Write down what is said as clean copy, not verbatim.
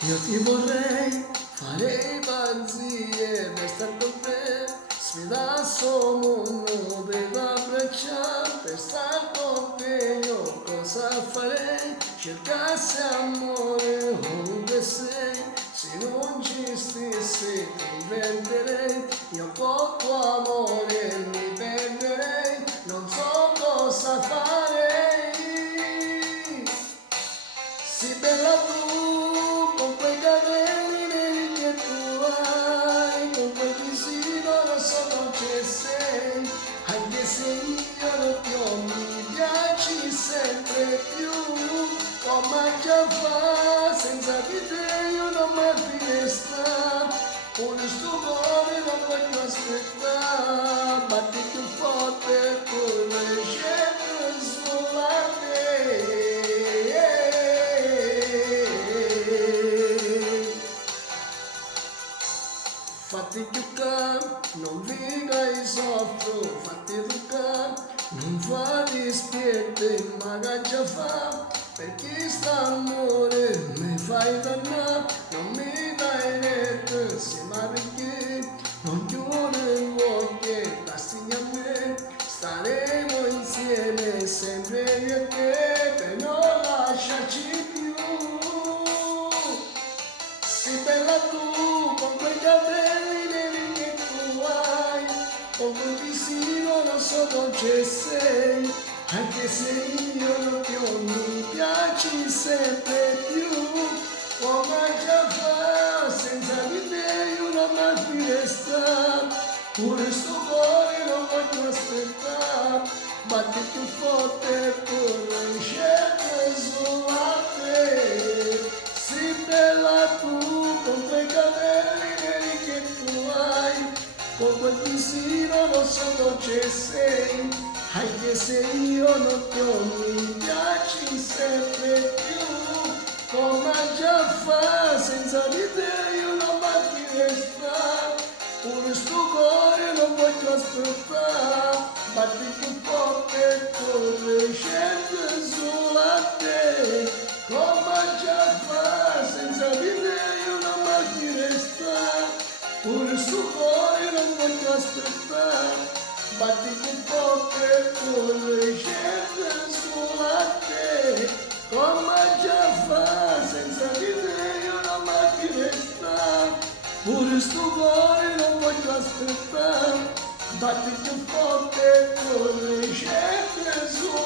Io ti vorrei fare pazzie per star con te, sfidare sto mondo per abbracciare, per star con te io cosa farei? Cercassi amore ovunque sei, se non ci stessi ti perderei, io con tuo amore mi perderei, non so cosa farei. Sì bella tu, con quei capelli neri che tu hai, con quel visino rosso dolce sei, anche se io non ti ho, mi piaci sempre più, come già fa, senza di te io non mi finestra, pure sto cuore non voglio aspettare, batti più forte come scende sulla te. Fatti toccare, non vigai soffro, fatti toccare, non fa dispiete, ma che già fa, perché st'amore mi fai dannare, non mi dai retta, se ma perché, non chiudo gli occhi, basti a me, staremo insieme sempre io e te, per non lasciarci più. Sì bella tu, con quei capelli neri che tu hai, con quel visino rosso dolce sei, anche se io non ti ho, mi piaci sempre più, come già fa, senza di te io non mi finestra, pure sto cuore non voglio aspettare, batti più forte pure scende sulla te. Sì bella tu, con quei capelli neri che tu hai, con quel visino rosso dolce sei, anche se io non ti ho, mi piaci sempre più, come già fa, senza di te io non mi finestra, pure sto cuore non voglio aspettare, batti più forte, corre, scende sulla te, come già fa, senza di te io non mi resta, pure sto cuore non voglio aspettare, batti più forte, corre, scende sulla te, come già fa, senza di te io non mi resta, pure sto cuore non voglio aspettare, batti più forte, corre, scende sulla te.